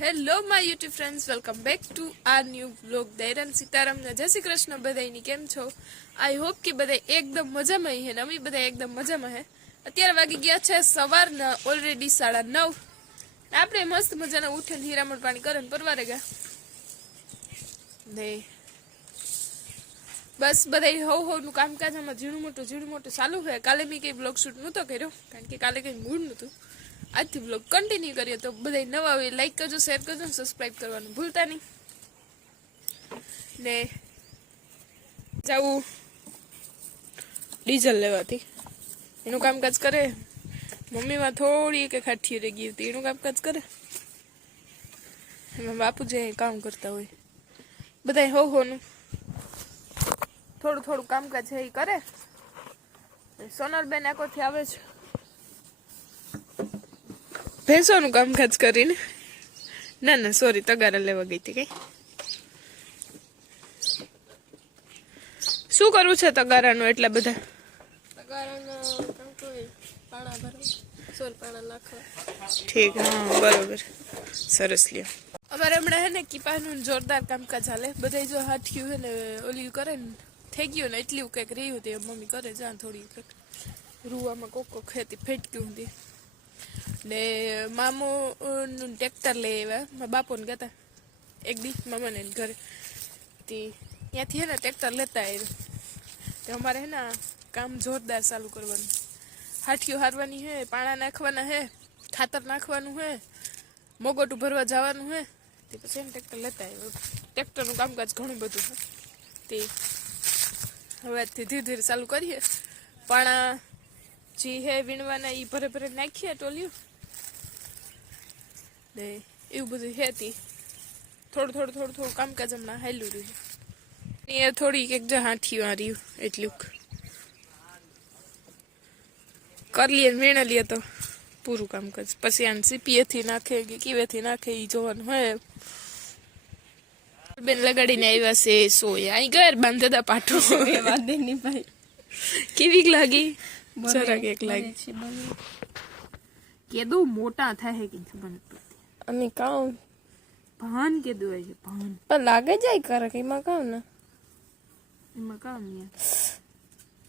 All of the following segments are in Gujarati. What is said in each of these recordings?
Hello my YouTube friends welcome back to our new blog દૈરન Sitaram ને જય શ્રી કૃષ્ણ બધાયની કેમ છો? આઈ હોપ કે બધા એકદમ મજામાં હે ને? અમે બધા એકદમ મજામાં હે. અત્યારે વાગી ગયા છે સવારના ઓલરેડી સાડા નવ. આપણે મસ્ત મજાના ઉઠીને હીરામણ પાણી કરે ને પરવારે ગયા. ને બસ બધા હવ હવનું કામકાજ, આમાં ઝીણું મોટું ઝીણું મોટું ચાલુ હોય કાલે મેં કંઈ બ્લોગ શૂટ નહોતો કર્યો, કારણ કે કાલે કંઈ મૂડ નહોતું. આજથી બ્લોગ કન્ટિન્યુ કરીએ તો બધા નવા હોય લાઈક કરજો શેર કરજો ને સબસ્ક્રાઈબ કરવાનું ભૂલતા નહીં. ને જવું ડીઝલ લેવાથી. એનું કામકાજ કરે. મમ્મીમાં થોડી એક ખાઠી રહી ગઈ હતી, એનું કામકાજ કરે. એમાં બાપુ જે કામ કરતા હોય. બધા હો હોનું. થોડું થોડું કામકાજ એ કરે. સોનલબેન આખોથી આવે છે. ભેંસોનું કામકાજ કરીને. ના ના સોરી તગારા લેવા ગઈ હતી કઈ. શું કરવું છે તગારાનું એટલા બધા? ઠીક હા બરોબર. સરસ લ્યો. અમારે હમણાં હે ને કીપાનું જોરદાર કામકાજ હાલે. બધા જો હાથિયું હે ને ઓલી કરે ને થઈ ગયું ને એટલી કંઈક રહ્યું તે મમ્મી કરે જ્યાં થોડી કંઈક રૂવામાં કોક કોક ખેતી ફેટક્યું હતી ને મામો નું ટ્રેક્ટર લઈ આવ્યા મારા બાપુને કહેતા એક દી મામાને ઘરે તે ત્યાંથી હે ને ટ્રેક્ટર લેતા આવ્યા તે અમારે હે ને કામ જોરદાર ચાલુ કરવાનું હાઠીઓ હારવાની હે પાણા નાખવાના હે ખાતર નાખવાનું હે મોગોટું ભરવા જવાનું હે તે પછી એને ટ્રેક્ટર લેતા આવ્યો ટ્રેક્ટરનું કામકાજ ઘણું બધું છે તે હવે ધીરે ધીરે ચાલુ કરીએ પાણા જે હે વીણવાના એ ભરે ભરે નાખીએ ટોલિયું ને એવું બધું હેતી થોડું થોડું થોડું થોડું કામકાજ હમણાં હાલ્યું રહ્યું એ થોડી એક જ હાથીઓ આ રહ્યું એટલું કરી લઈએ ને વીણે લઈએ તો પૂરું કામકાજ પછી આને સીપીએથી નાખે કે કીવેથી નાખે એ જોવાનું હોય બેન લગાડીને આવ્યા છે સોયા અહીં ઘર બાંધતા પાઠું વાંધે નહીં ભાઈ કેવીક લાગી બને- જરાક એક લાગી છે, મોટા થાય કે ખબર નથી અને કાઉ ભાન કેદુ હોય છે ભાન. પણ લાગે જાય કરે કે એમાં કામ ને? એમાં કાઉ ને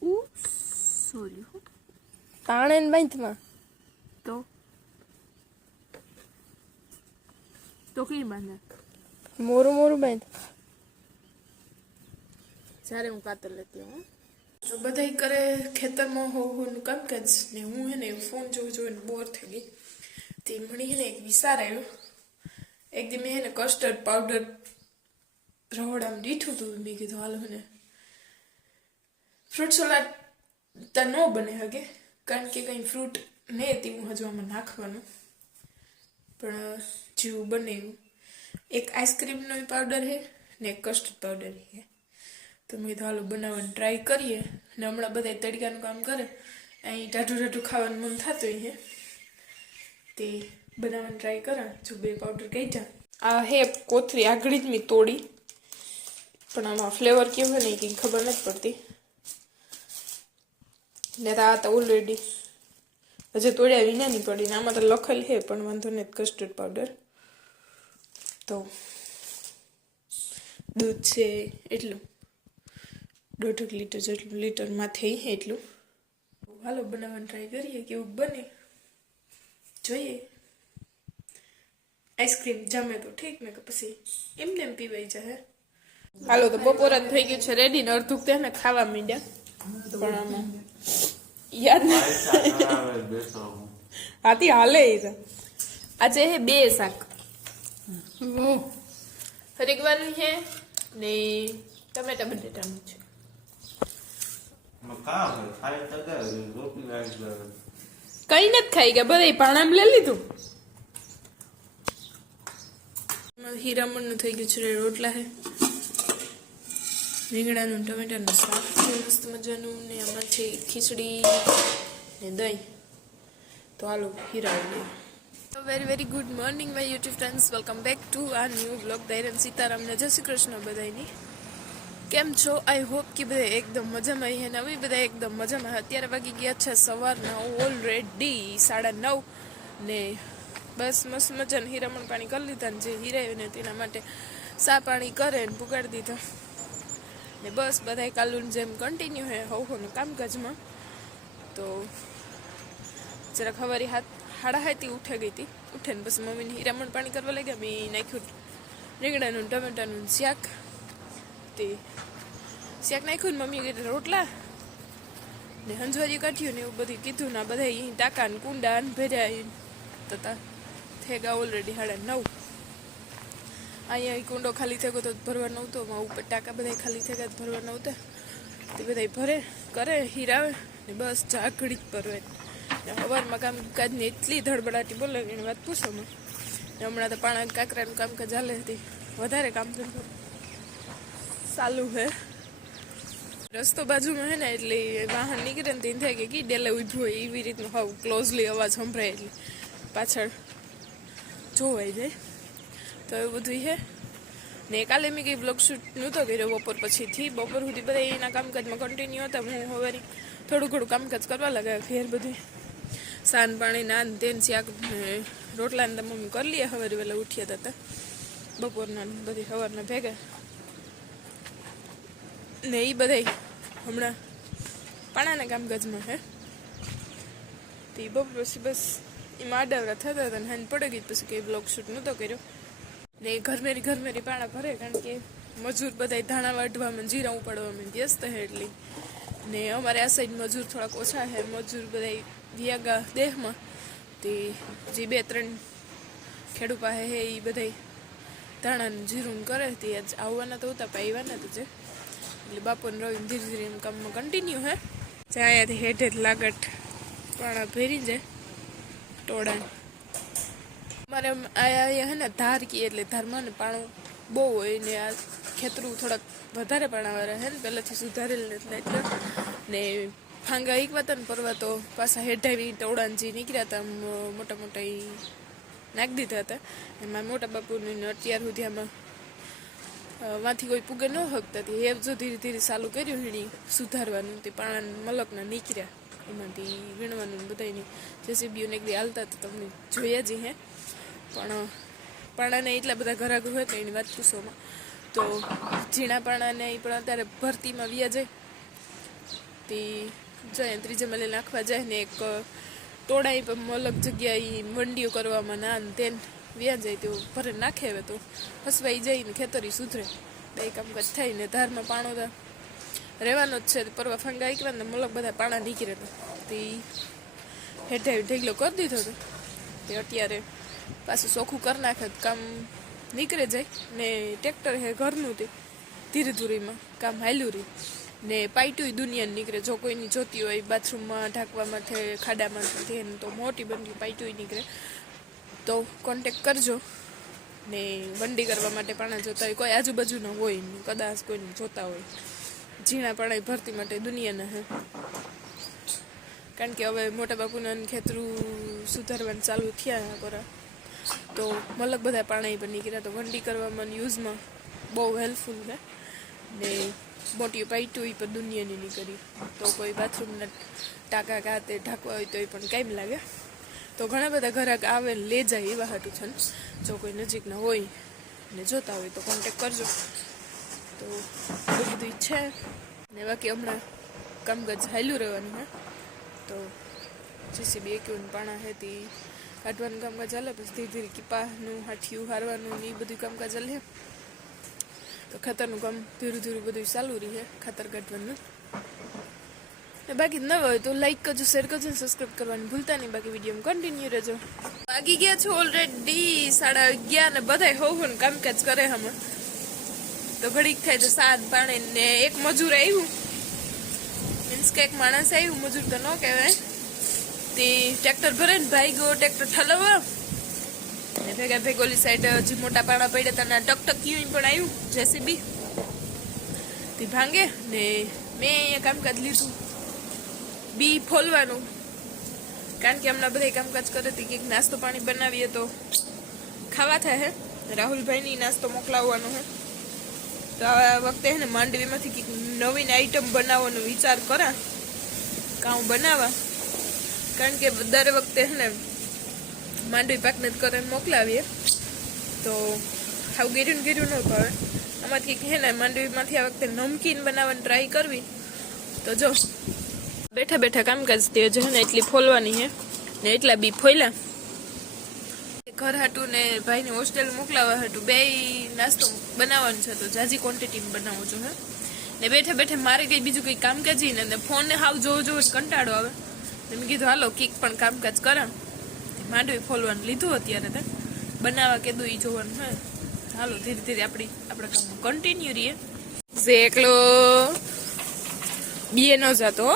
ઉ સોરી તાણે ને બાંધમાં. તો? તો કઈ બાંધે? મોરું મોરું બાંધ. જ્યારે હું કાતર લેતી હું. જો બધા કરે ખેતરમાં હોવું કામકાજ ને હું એને ફોન જોઈ જોઈને બોર થઈ ગઈ. તે મળી હે ને એક વિચાર આવ્યો. એક દી મેં એને કસ્ટર્ડ પાવડર રહોડામાં દીઠું હતું મેં કીધું, હાલ મને ફ્રૂટ સલાડ તા ન બને હગે, કારણ કે કંઈ ફ્રૂટ ને તેવું હજુ આમાં નાખવાનું. પણ, જેવું બને એવું. એક આઈસ્ક્રીમનો પાવડર છે ને એક કસ્ટર્ડ પાવડર છે તો મેં કીધું, હાલો, બનાવવાનું ટ્રાય કરીએ. અને હમણાં બધા તડકાનું કામ કરે. અહીં ટાઢું ટાઢું ખાવાનું મન થતું હોય તે બનાવવાનું ટ્રાય કરા. જો બે પાવડર કહી જા આ હે કોથરી આગળ જ મેં તોડી. પણ આમાં ફ્લેવર કેવું હોય ને કંઈ ખબર નથી પડતી. ને આ તો ઓલરેડી હજુ તોડ્યા નહીં પડી. ને આમાં તો લખેલ છે, પણ વાંધો નહીં કસ્ટર્ડ પાવડર તો દૂધ છે, એટલું. દોઢક લીટર જેટલું લીટરમાં થઈ એટલું. હાલો બનાવવાનું ટ્રાય કરીએ કેવું બને? જોઈએ. આઈસ્ક્રીમ જમે તો ઠીક ને કે પછી એમને એમ પીવાઈ જાય હાલો તો બપોર જ થઈ ગયું છે રેડી ને અડધું તેને ખાવા માંડ્યા. પણ આમાં યાદ નથી હાથી હાલે એ તો. આજે હે બે શાક. હરીગવાનું છે ને ટમેટા બટેટાનું છે. કઈ નથી ખાઈ ગયા બધા પાણામ લઈ લીધું હીરામણનું થઈ ગયું છે રોટલા હે રીંગણાનું ટમેટાનું શાક છે મસ્ત મજાનું ને આમાં છે ખીચડી ને દહીં તો હાલો હીરાવું very very good morning my YouTube friends welcome back to આ ન્યૂ બ્લોગ દૈરન સીતારામને જય શ્રી કૃષ્ણ બધાની કેમ છો? આઈ હોપ કે બધા એકદમ મજામાં છે નવી બધા એકદમ મજામાં. અત્યારે વાગી ગયા છે સવારના ઓલરેડી સાડા નવ ને બસ મસ્ત મજાને હીરામણ પાણી કરી લીધા ને જે હીરાયું ને તેના માટે સા પાણી કરે ને પુગાડી દીધા. ને બસ બધાય કાલુન જેમ કન્ટિન્યુ હે હોનું કામકાજમાં. તો જરાક હવારી હાથ હાડા હાથી ઉઠે ગઈ હતી. ઉઠે ને બસ મમ્મીને હીરામણ પાણી કરવા લાગ્યા. મેં નાખ્યું રીંગણાનું, ટમેટાનું શાક. તે શાક નાખ્યું ને મમ્મી કીધું, રોટલા? ને હંજવારી કાઢ્યું ને એવું બધું કીધું ને બધા અહીં ટાંકા ને કુંડા ને ભર્યા તથા થેગા ઓલરેડી સાડા નવ. અહીંયા કુંડો ખાલી થયો તો ભરવા નહોતો ઉપર ટાંકા બધા ખાલી થયા તો ભરવા નહોતા. તે બધા ભરે, કરે, હીરાવે ને બસ ઝાકડી જ ભરવે. ને હવારમાં કામકાજની એટલી ધડબડાટી બોલે એની વાત પૂછો મને. હમણાં તો પાણા કાંકરાનું કામકાજ ચાલે હતી. વધારે કામ ધંધો. ચાલુ હે. રસ્તો બાજુમાં હે ને એટલે વાહન નીકળે ને ત્યાં થાય કે કી ડેલે ઊભું હોય, એવી રીતનું હાવ ક્લોઝલી અવાજ સંભળાય એટલે. પાછળ જોવાઈ જાય. તો એવું બધું હે. ને કાલે મેં કંઈ બ્લોગ શૂટ નહોતો કર્યો બપોર પછીથી. બપોર સુધી બધા એના કામકાજમાં કન્ટિન્યુ હતા. હું હવે થોડું ઘણું કામકાજ કરવા લાગ્યા ફેર બધું સાન પાણી નાન તેન શાક ને રોટલા તો મમ્મી કરી લઈએ હવે વહેલા ઉઠ્યા હતા બપોરના બધી સવારના ભેગા. ને એ બધાય હમણાં પાણાના કામકાજમાં હે. તો બપોર પછી બસ એમાં આડાવડા થતા હતા ને હાન પડી ગઈ પછી કંઈ બ્લોગ શૂટ નહોતો કર્યો. ને એ ઘરમેરી ઘરમેરી પાણા ભરે કારણ કે મજૂર બધાય ધાણા વાઢવામાં જીરા ઉપાડવામાં વ્યસ્ત હે એટલી. ને અમારે આ સાઈડ મજૂર થોડાક ઓછા હે, મજૂર બધાય વિયાગા દેહમાં. તે જે બે ત્રણ ખેડૂપા હે એ બધાય ધાણાનું જીરું કરે, તે આજ આવવાના તો હતા, પણ આવ્યા નતું છે એટલે બાપુને રવિ ધીરે ધીરે એમ કામમાં કન્ટિન્યુ હે. જ્યાં અહીંયાથી હેઠે જ લાગટ પાણા ભેરી જાય ટોળાને. મારે અહીંયા હે ને ધાર કીએ એટલે ધારમાં ને પાણું બહુ હોય ને આ ખેતરું થોડાક વધારે પાણાવાળા હે ને પહેલાંથી સુધારેલ નથી એટલે ને ફાંગા એક વાતા ને પરવા તો પાછા હેઠાવી ટોળાને જે નીકળ્યા હતા મોટા મોટા નાખી દીધા હતા. એમાં મોટા બાપુની અત્યાર સુધી આમાં વાંથી કોઈ પૂગે ન હકતા હતી એ જો ધીરે ધીરે ચાલુ કર્યું હીણી સુધારવાનું તે પાણા મલકના નીકળ્યા. એમાંથી વીણવાનું બધાની જેસીબીઓને એક દી હાલતા તો તમને જોયા જ હે. પણ પાણાને એટલા બધા ઘરાઘ હોય કે એની વાત પૂછોમાં તો ઝીણા પાણાને એ પણ અત્યારે ભરતીમાં વ્યા જાય. તે જાય ત્રીજે મલે નાખવા જાય ને એક ટોળાઈ પણ અલગ જગ્યાએ મંડીઓ કરવામાં ને તેન. વ્યા જાય તેવું ભરે નાખે હવે તો. હસવાઈ જઈને ખેતરી સુધરે. બે કામકાજ થાય ને ધારમાં પાણો તો રહેવાનો જ છે, પરવા ફંગા એકવા ને મલક બધા પાણા નીકળે તો. તે હેઠે ઢેગલો કરી દીધો હતો તે અત્યારે પાછું ચોખ્ખું કરી નાખે કામ નીકળે જાય. ને ટ્રેક્ટર હે ઘરનું તે. ધીરે ધીરેમાં કામ હાલ્યું રહ્યું ને પાઇટુય દુનિયાને નીકળે. જો કોઈની જોતી હોય, બાથરૂમમાં, ઢાંકવા માટે, ખાડામાં, તો મોટી બનતી પાઇટુય નીકળે. તો કોન્ટેક કરજો. ને વંડી કરવા માટે પાણા જોતા હોય. કોઈ આજુબાજુના હોય કદાચ કોઈને જોતા હોય. ઝીણા પાણા ભરતી માટે દુનિયાના, હે. કારણ કે હવે મોટા બાપુના ખેતરું સુધારવાનું ચાલુ થયા પરા. તો મલક બધા પાણા પણ નીકળ્યા તો વંડી કરવામાં યુઝમાં બહુ હેલ્પફુલ છે ને મોટી પાઇટું એ પણ દુનિયાની નીકળી. તો કોઈ બાથરૂમના ટાંકા કાતે ઢાંકવા હોય તો એ પણ કેમ લાગે? તો ઘણા બધા ઘરાક આવે, લે જાય એવા હાટું છે જો કોઈ નજીકના હોય ને જોતા હોય તો કોન્ટેક કરજો. તો એ બધું છે. ને બાકી હમણાં કામકાજ હાલ્યું રહેવાનું હે. તો જીસીબી એક્યુન પાણા હતી કાઢવાનું કામકાજ ચાલે પછી ધીરે ધીરે કીપાનું, હાઠિયું હારવાનું ને એ બધું કામકાજ ચાલે તો ખાતરનું કામ ધીરે ધીરે બધું ચાલુ રહે, ખાતર કાઢવાનું. ને બાકી ન હોય તો લાઈક કરજો શેર કરજો ને સબસ્ક્રાઈબ કરવાનું ભૂલતા નહીં. બાકી વીડિયો કન્ટિન્યુ રહેજો. વાગી ગયા છો ઓલરેડી સાડા અગિયાર ને બધા હોવ ને કામકાજ કરે હમણાં. તો ઘડીક થાય તો સાત પાણી ને એક મજૂર આવ્યું મીન્સ કે એક માણસ આવ્યું મજૂર તો ન કહેવાય. તે ટ્રેક્ટર ભરે ને ભાઈ ગયો ટ્રેક્ટર ઠલવવા. ને ભેગા ભેગોલી સાઈડ જે મોટા પાણા પડ્યા ના ટકટકીયું પણ આવ્યું જેસીબી. તે ભાંગે ને મેં અહીંયા કામકાજ લીધું. બી ફોલવાનું. કારણ કે હમણાં બધા કામકાજ કરે હતી કંઈક નાસ્તો પાણી બનાવીએ તો ખાવા થાય હે. રાહુલભાઈની નાસ્તો મોકલાવવાનો હે. તો આ વખતે હે ને માંડવીમાંથી કંઈક નવીન આઈટમ બનાવવાનો વિચાર કરા. કાં બનાવવા કારણ કે દર વખતે હે ને માંડવી પાકને જ કરીને મોકલાવીએ. તો હાવ ગીરું ને ન ભાવે આમાંથી હે ને માંડવીમાંથી આ વખતે નમકીન બનાવવાની ટ્રાય કરવી. તો જો બેઠા બેઠા કામકાજ તે છે ને, એટલી ફોલવાની હે. ને એટલા બી ફોલ્યા ઘર હાટું ને ભાઈને હોસ્ટેલ મોકલાવા હાટું બે નાસ્તો બનાવવાનો છે, તો જાજી ક્વોન્ટિટીમાં બનાવું છું, હે. ને બેઠા બેઠા મારે કઈ બીજું કઈ કામકાજ ને ને ફોન ને હાવ જોવો જોવો કંટાળો આવે. ને મેં કીધું, હાલો, કીક પણ કામકાજ કરા માંડવી ફોલવાનું લીધું અત્યારે તે. બનાવવા કીધું એ જોવાનું, હે. હાલો, ધીરે ધીરે આપણી આપણા કામ કન્ટિન્યુ રહીએ. એકલો બીએ ન જતો.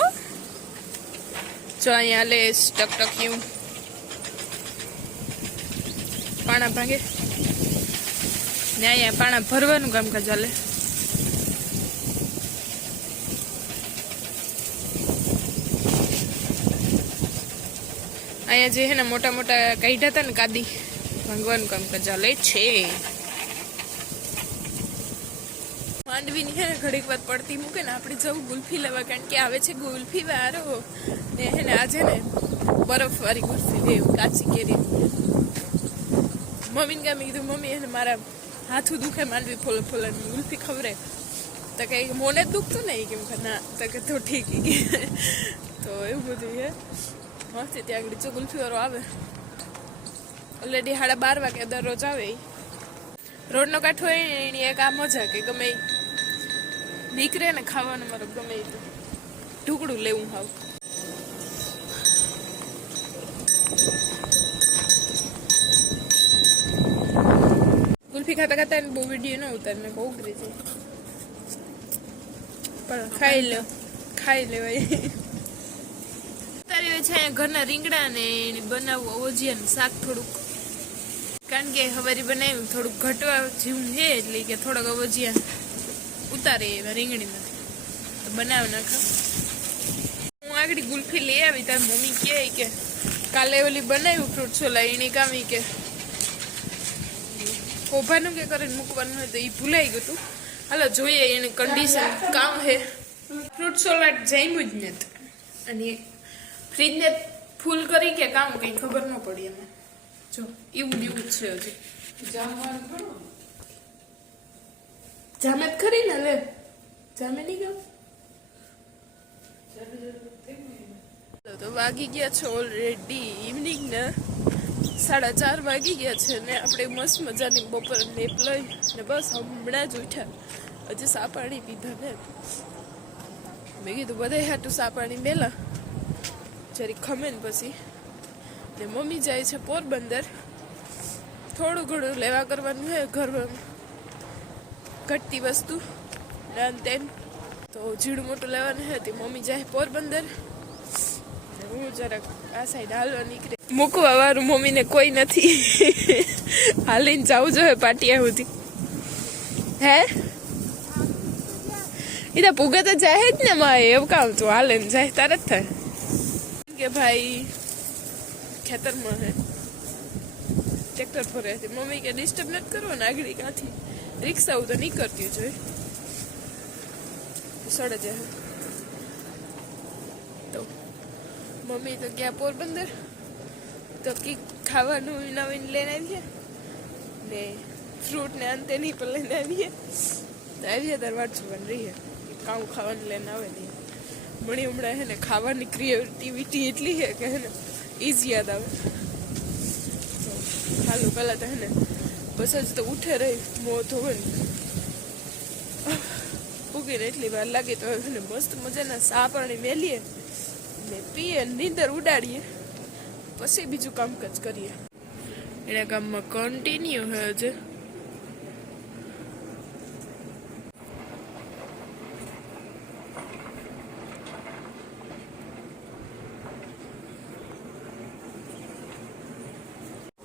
જો અહીંયા લે ટક ટક્યું પાણા ભાંગે. ને અહીંયા પાણા ભરવાનું કામકાજ ચાલે અહીંયા જે હે ને મોટા મોટા કાઢ્યા હતા ને કાદી, ભાંગવાનું કામકાજ ચાલે છે. માંડવીની હે ને, ઘડીક વાર પડતી મૂકે ને, આપણે જવું ગુલ્ફી લેવા, કારણ કે આવે છે ગુલ્ફી વારો. ને હે ને, આજે ને બરફ વાળી ગુલ્ફી લેવું કાચી કેરી. મમ્મીને કામ કીધું, મમ્મી એને મારા હાથું દુખે, માંડવી ફોલો ફોલાની ગુલ્ફી ખવરે તો કે, મોને દુખતું નહીં કેમ કે, ના. તો કે, તો ઠીક. તો એવું બધું છે. મસ્ત ત્યાં આગળ જો ગુલ્ફીવાળો આવે. ઓલરેડી સાડા બાર વાગે દરરોજ આવે. રોડનો કાંઠો હોય એની એક આ મજા કે ગમે ઈ નીકળે ને ખાવાનું મારું ગમે તો. ઢુકડું લેવું હાવ. ગુલ્ફી ખાતા ખાતા એને બહુ વીડિયો ન ઉતાર, મેં બહુ ઉતરી છે. પણ ખાઈ લો, ખાઈ લેવાય. ઉતારી હોય છે ઘરના રીંગણા ને એને બનાવવું ને શાક થોડુંક. કારણ કે હવારી બનાવ્યું થોડુંક ઘટવા જેવું છે, એટલે કે થોડાક અવજિયા ઉતારે એવા રીંગણીમાંથી. તો બનાવ નાખો. હું આગળ ગુલ્ફી લઈ આવી, તાર મમ્મી કહે કે કાલે ઓલી બનાવ્યું ફ્રૂટ છોલા, એની કામી કે કોભાનું કે કરીને મૂકવાનું હોય તો એ ભૂલાઈ ગયું હતું હાલો, જોઈએ એની કન્ડિશન કામ હે. ફ્રૂટ સોલાડ જામ્યું જ નથી. અને ફ્રીજને ફૂલ કરી કે કામ કંઈ ખબર ન પડી એમાં. જો, એવું એવું છે હજી. જામે ખરી ને લે જામે નહીં ગયો તો વાગી ગયા છે ઓલરેડી ઇવનિંગ ને. સાડા ચાર વાગી ગયા છે ને આપણે મસ્ત મજાની બપોર લેપ લઈ ને બસ હમણાં જ ઉઠ્યા. હજી સા પાણી પીધા ને. મેં કીધું બધા હાટું સા પાણી મેલા. જરી ખમે ને પછી. ને મમ્મી જાય છે પોરબંદર. થોડું ઘણું લેવા કરવાનું છે ઘરમાં. ઘટતી વસ્તુ ને તેન તો જીડું મોટું લેવાનું છે મમ્મી જાય પોરબંદર. હું જરાક આ સાઈડ હાલવા નીકળે. મૂકવા વાળું મમ્મીને કોઈ નથી. હાલીને જવું જોઈએ પાટિયા સુધી. હે? એ તો પૂગે તો જાય જ ને મારે એવું કામ તું હાલે ને જાય જ થાય. કે ભાઈ, ખેતરમાં હે. ટ્રેક્ટર ફરે મમ્મી કે ડિસ્ટર્બ નથી કરવો ને આગળ ક્યાંથી? રિક્ષા તો નહીં કરતી જોઈ સડે જાય. તો મમ્મી તો ગયા પોરબંદર. તો કી ખાવાનું નવીન લઈને આવીએ. ને ફ્રૂટ ને અંતે નહીં પણ લઈને આવીએ. તો આવીએ તાર વાટ જોવાની રહીએ. કાઉં ખાવાનું લઈને આવે નહીં. મણી હમણાં હે ને ખાવાની ક્રિએટિવિટી એટલી છે કે હે ને યાદ આવે. હાલો, પહેલાં તો હે ને બસ જ તો ઉઠે રહી, મો ધોવે ઉગીને એટલી વાર લાગે તો એને મસ્ત મજાના સા મેલીએ ને પીએ, નીંદર ઉડાડીએ. પછી બીજું કામકાજ કરીએ. એના કામમાં કન્ટિન્યુ હે હજે.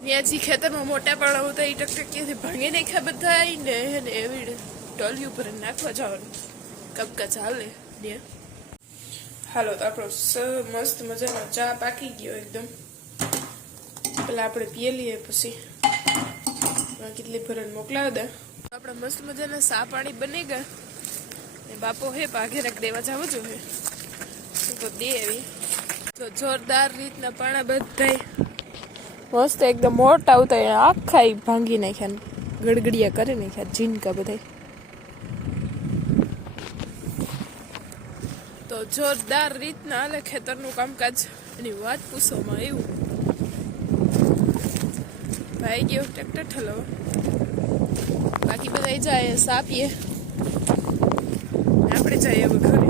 ત્યાંથી ખેતરમાં મોટા પાડા હોતા એ ટકટકીથી ભાંગી નાખ્યા બધા ને હે ને એવી ટોલી ઉપર નાખવા જવાનું. કપકા ચાલે ને. હાલો, તો આપણો સ મસ્ત મજાનો ચા પાકી ગયો એકદમ. પેલા આપણે પીએ લઈએ પછી. કેટલી ભરણ મોકલાવી દે. આપણે મસ્ત મજાના સા પાણી બની ગયા. ને બાપો હે પાઘે રાખ દેવા જવું જોઈએ તો દે એવી. તો જોરદાર રીતના પાણા બધાય. મસ્ત એકદમ મોટા આવતા આખા ભાંગી નાખ્યા ગડગડિયા કરી નાખ્યા જીનકા બધા તો જોરદાર રીતના આલે ખેતરનું કામકાજ. એની વાત પૂછવામાં આવ્યું ભાઈ ગયો ટ્રેક્ટર ઠલવા. બાકી બધા જાય, સાપીએ. આપણે જઈએ હવે ઘરે.